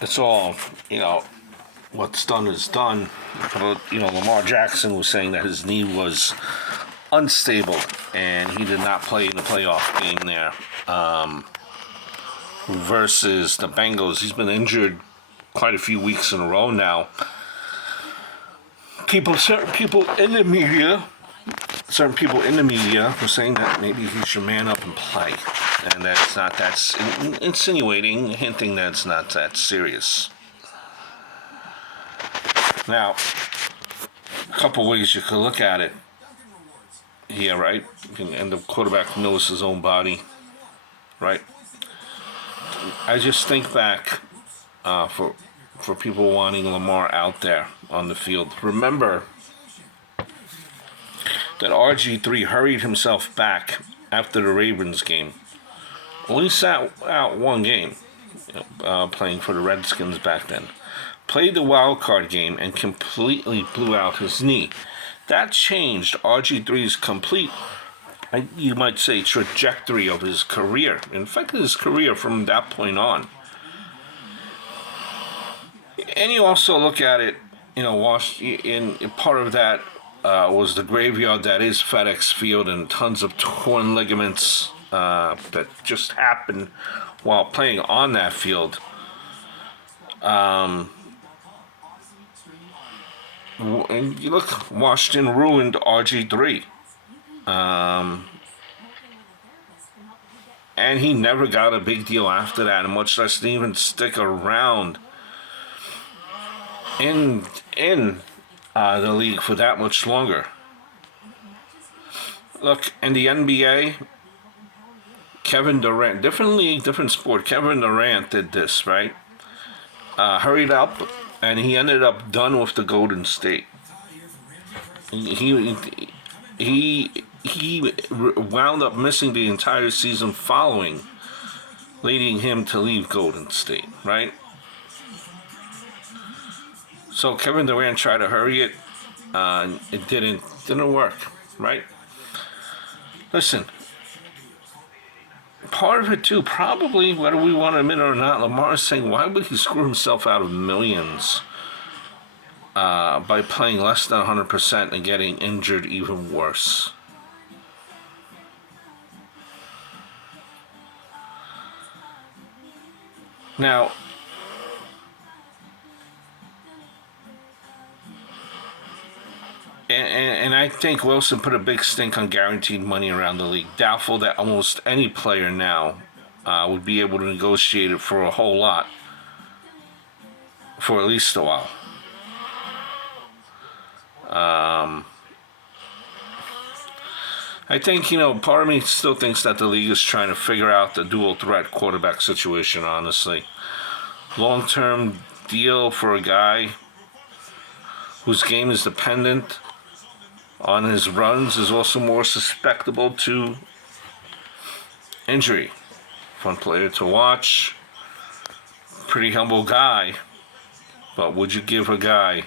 it's all, what's done is done. But, Lamar Jackson was saying that his knee was unstable and he did not play in the playoff game there versus the Bengals. He's been injured quite a few weeks in a row now. Certain people in the media were saying that maybe he should man up and play. And that's insinuating, hinting that it's not that serious. Now, a couple ways you could look at it here, right? And the quarterback knows his own body, right? I just think back for people wanting Lamar out there on the field. Remember that RG3 hurried himself back after the Ravens game. Only sat out one game, playing for the Redskins back then. Played the wild card game and completely blew out his knee. That changed RG3's complete, you might say, trajectory of his career. In fact, his career from that point on. And you also look at it, in part of that was the graveyard that is FedEx Field and tons of torn ligaments that just happened while playing on that field. And you look, Washington ruined RG3. And he never got a big deal after that, and much less even stick around in the league for that much longer. Look, in the NBA, Kevin Durant, different league, different sport. Kevin Durant did this, right? Hurried up, and he ended up done with the Golden State. He wound up missing the entire season following, leading him to leave Golden State, right? So Kevin Durant tried to hurry it, it didn't work, right? Listen, part of it too, probably, whether we want to admit it or not, Lamar is saying, why would he screw himself out of millions by playing less than 100% and getting injured even worse? Now, and I think Wilson put a big stink on guaranteed money around the league. Doubtful that almost any player now would be able to negotiate it for a whole lot for at least a while. I think, part of me still thinks that the league is trying to figure out the dual threat quarterback situation, honestly. Long-term deal for a guy whose game is dependent on his runs is also more susceptible to injury. Fun player to watch. Pretty humble guy. But would you give a guy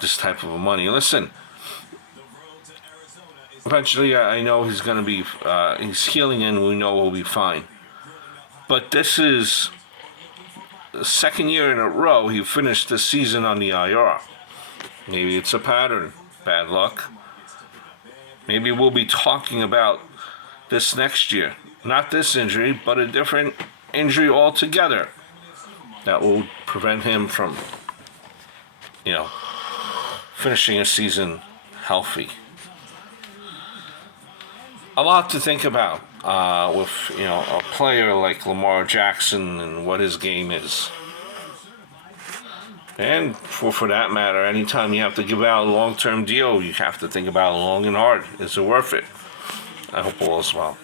this type of money? Listen, eventually I know he's going to be, he's healing and we know he'll be fine. But this is the second year in a row he finished the season on the IR. Maybe it's a pattern. Bad luck. Maybe we'll be talking about this next year. Not this injury, but a different injury altogether that will prevent him from, finishing a season healthy. A lot to think about with, a player like Lamar Jackson and what his game is. And for that matter, anytime you have to give out a long-term deal, you have to think about it long and hard. Is it worth it? I hope all is well.